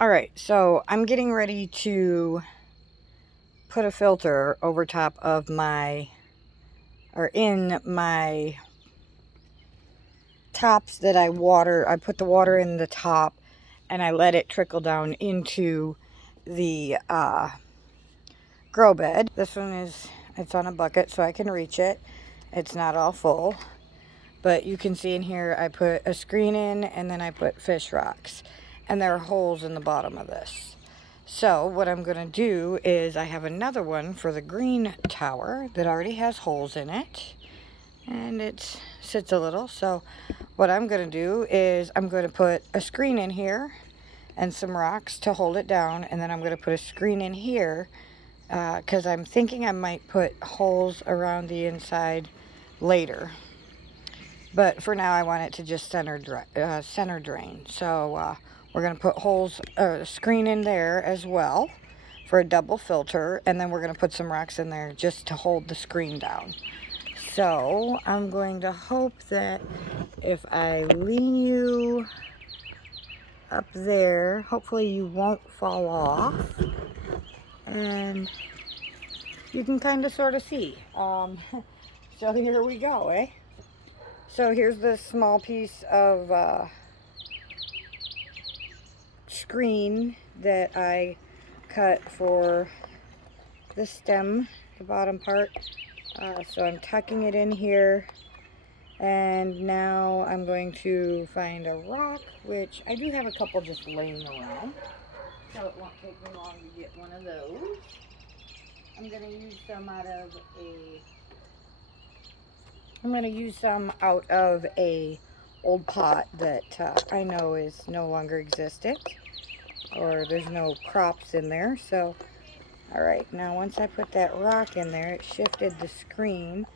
All right, so I'm getting ready to put a filter over top of my, or in my tops that I water. I put the water in the top and I let it trickle down into the grow bed. This one it's on a bucket so I can reach it. It's not all full, but you can see in here I put a screen in and then I put fish rocks, and there are holes in the bottom of this. So what I'm going to do is I have another one for the green tower that already has holes in it, and it sits a little. So what I'm going to do is I'm going to put a screen in here and some rocks to hold it down, and then I'm going to put a screen in here because I'm thinking I might put holes around the inside later. But for now I want it to just center drain. So we're going to put a screen in there as well for a double filter, and then we're going to put some rocks in there just to hold the screen down. So I'm going to hope that if I lean you up there, hopefully you won't fall off, and you can kind of sort of see. So here we go, eh? So here's this small piece of screen that I cut for the stem, the bottom part. So I'm tucking it in here, and now I'm going to find a rock, which I do have a couple just laying around, so it won't take me long to get one of those. I'm going to use some out of a old pot that I know is no longer existent, or there's no crops in there. So all right, now once I put that rock in there, it shifted the screen.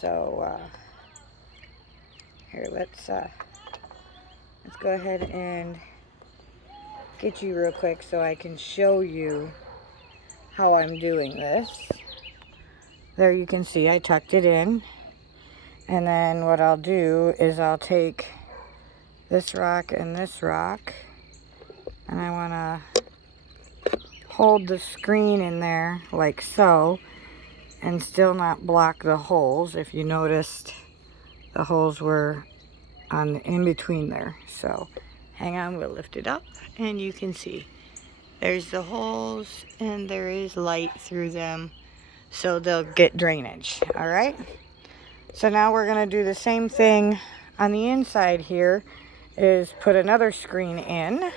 So here, let's go ahead and get you real quick so I can show you how I'm doing this. There you can see I tucked it in. And then what I'll do is I'll take this rock and this rock, and I want to hold the screen in there like so and still not block the holes. If you noticed, the holes were in between there. So hang on, we'll lift it up and you can see there's the holes and there is light through them, so they'll get drainage. All right, so now we're going to do the same thing on the inside here, is put another screen in,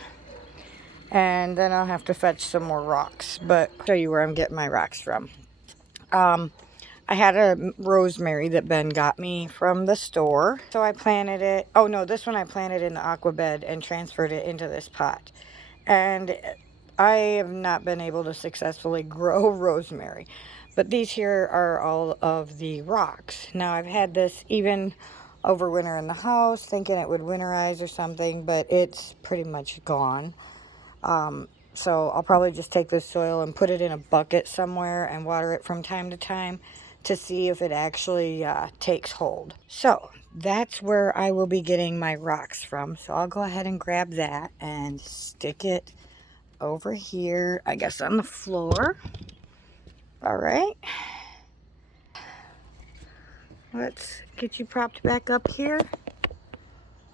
and then I'll have to fetch some more rocks, but I'll show you where I'm getting my rocks from. I had a rosemary that Ben got me from the store, so I planted it. Oh no, this one I planted in the aqua bed and transferred it into this pot, and I have not been able to successfully grow rosemary. But these here are all of the rocks. Now I've had this even over winter in the house, thinking it would winterize or something, but it's pretty much gone. So I'll probably just take this soil and put it in a bucket somewhere and water it from time to time to see if it actually takes hold. So that's where I will be getting my rocks from. So I'll go ahead and grab that and stick it over here, I guess on the floor. All right. Let's get you propped back up here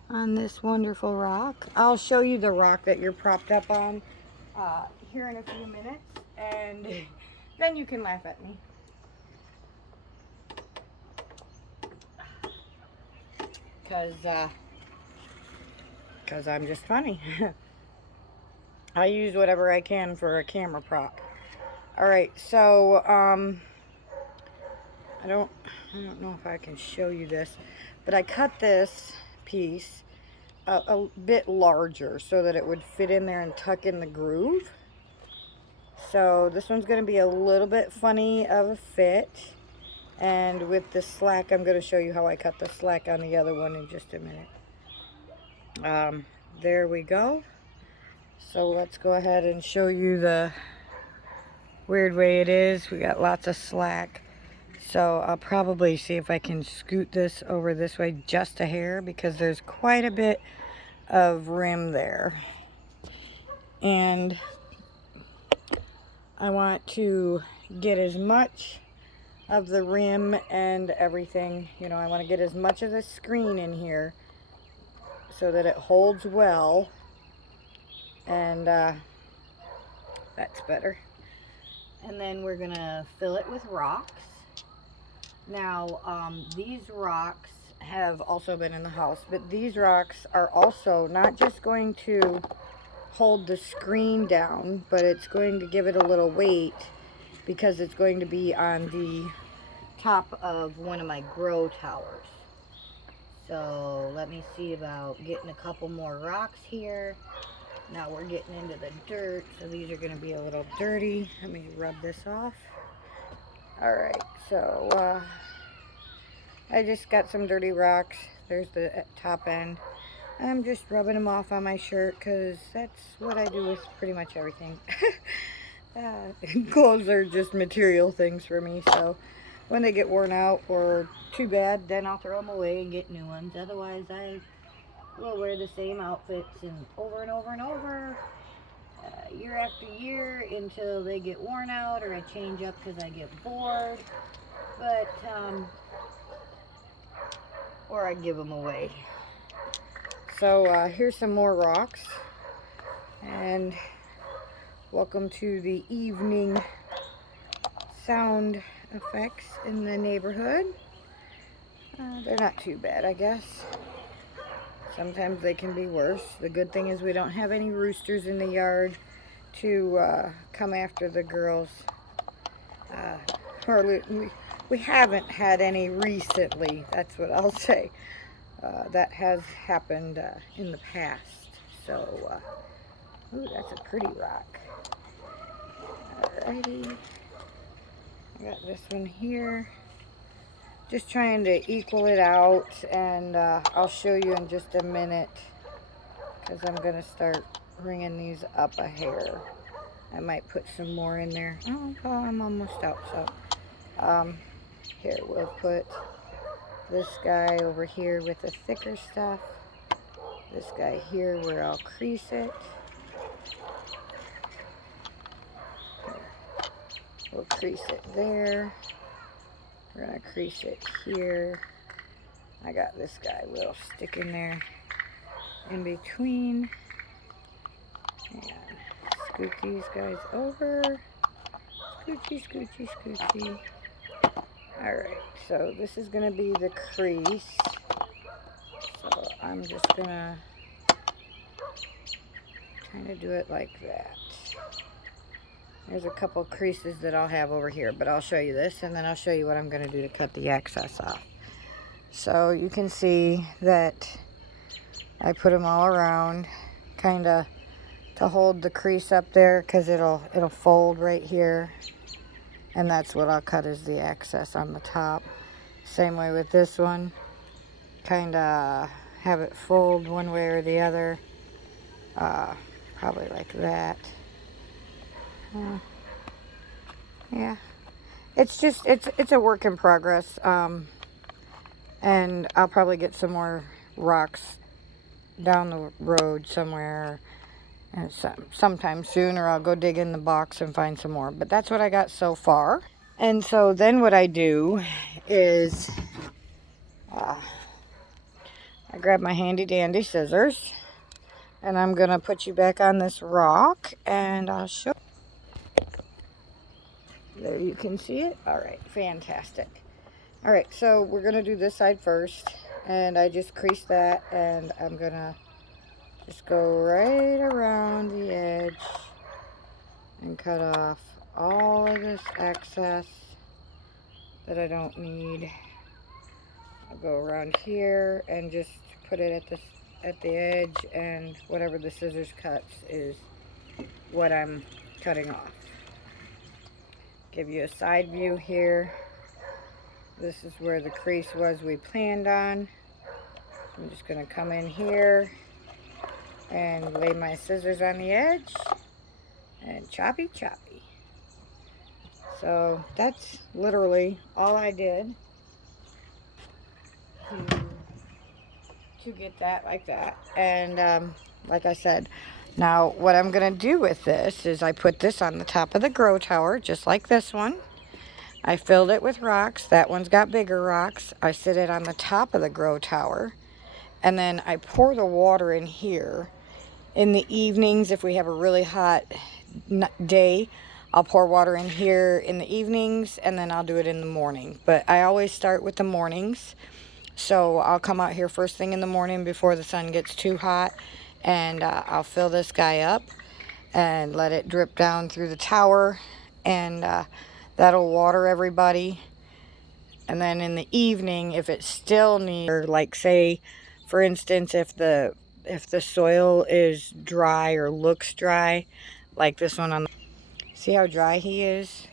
on this wonderful rock. I'll show you the rock that you're propped up on here in a few minutes, and then you can laugh at me. Because I'm just funny. I use whatever I can for a camera prop. All right, so I don't know if I can show you this, but I cut this piece a bit larger so that it would fit in there and tuck in the groove. So this one's going to be a little bit funny of a fit, and with the slack, I'm going to show you how I cut the slack on the other one in just a minute. There we go. So let's go ahead and show you the weird way it is. We got lots of slack. So I'll probably see if I can scoot this over this way just a hair, because there's quite a bit of rim there. and I want to get as much of the rim and everything. You know, I want to get as much of the screen in here so that it holds well, and that's better. And then we're gonna fill it with rocks. Now, these rocks have also been in the house, but these rocks are also not just going to hold the screen down, but it's going to give it a little weight because it's going to be on the top of one of my grow towers. So let me see about getting a couple more rocks here. Now we're getting into the dirt, so these are going to be a little dirty. Let me rub this off. Alright, so I just got some dirty rocks. There's the top end. I'm just rubbing them off on my shirt because that's what I do with pretty much everything. Clothes are just material things for me, so when they get worn out or too bad, then I'll throw them away and get new ones. Otherwise, I will wear the same outfits and over and over and over, year after year, until they get worn out or I change up because I get bored. But or I give them away. So here's some more rocks, and welcome to the evening sound effects in the neighborhood. They're not too bad, I guess. Sometimes they can be worse. The good thing is we don't have any roosters in the yard to come after the girls. Or we haven't had any recently, that's what I'll say. That has happened in the past. So, ooh, that's a pretty rock. Alrighty. I got this one here. Just trying to equal it out, and I'll show you in just a minute because I'm going to start bringing these up a hair. I might put some more in there. Oh, I'm almost out, so here we'll put this guy over here with the thicker stuff. This guy here where I'll crease it. We'll crease it there. We're going to crease it here. I got this guy will stick in there in between. And scoot these guys over. Scoochy, scoochy, scoochy. Alright, so this is going to be the crease. So I'm just going to kind of do it like that. There's a couple creases that I'll have over here, but I'll show you this, and then I'll show you what I'm going to do to cut the excess off. So you can see that I put them all around, kind of to hold the crease up there, because it'll fold right here, and that's what I'll cut is the excess on the top. Same way with this one, kind of have it fold one way or the other, probably like that. Yeah, it's just it's a work in progress, and I'll probably get some more rocks down the road somewhere sometime soon, or I'll go dig in the box and find some more. But that's what I got so far. And so then what I do is I grab my handy dandy scissors, and I'm gonna put you back on this rock, and I'll show. There you can see it. All right, fantastic. All right, so we're gonna do this side first, and I just crease that, and I'm gonna just go right around the edge and cut off all of this excess that I don't need. I'll go around here and just put it at the edge, and whatever the scissors cuts is what I'm cutting off. Give you a side view here. This is where the crease was we planned on. So I'm just going to come in here and lay my scissors on the edge and choppy choppy. So that's literally all I did to get that like that. And like I said, Now, what I'm going to do with this is I put this on the top of the grow tower, just like this one. I filled it with rocks. That one's got bigger rocks. I sit it on the top of the grow tower. And then I pour the water in here. In the evenings, if we have a really hot day, I'll pour water in here in the evenings, and then I'll do it in the morning. But I always start with the mornings. So I'll come out here first thing in the morning before the sun gets too hot, and I'll fill this guy up and let it drip down through the tower, and that'll water everybody. And then in the evening, if it still needs, or like say, for instance, if the soil is dry or looks dry, like this one on the, see how dry he is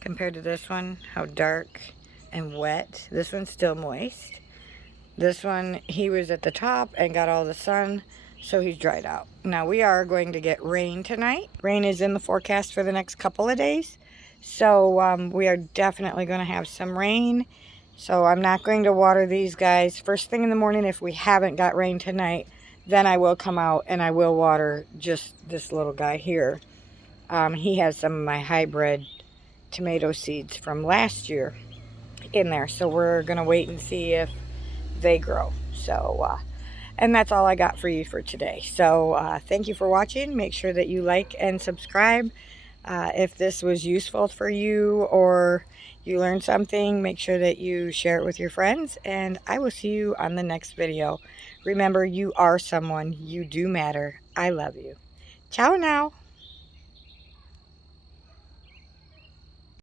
compared to this one, how dark and wet. This one's still moist. This one, he was at the top and got all the sun, so he's dried out. Now we are going to get rain tonight. Rain is in the forecast for the next couple of days. So we are definitely going to have some rain. So I'm not going to water these guys first thing in the morning if we haven't got rain tonight. Then I will come out and I will water just this little guy here. He has some of my hybrid tomato seeds from last year in there. So we're going to wait and see if they grow. So and that's all I got for you for today. So thank you for watching. Make sure that you like and subscribe. If this was useful for you or you learned something, make sure that you share it with your friends, and I will see you on the next video. Remember, you are someone. You do matter. I love you. Ciao now.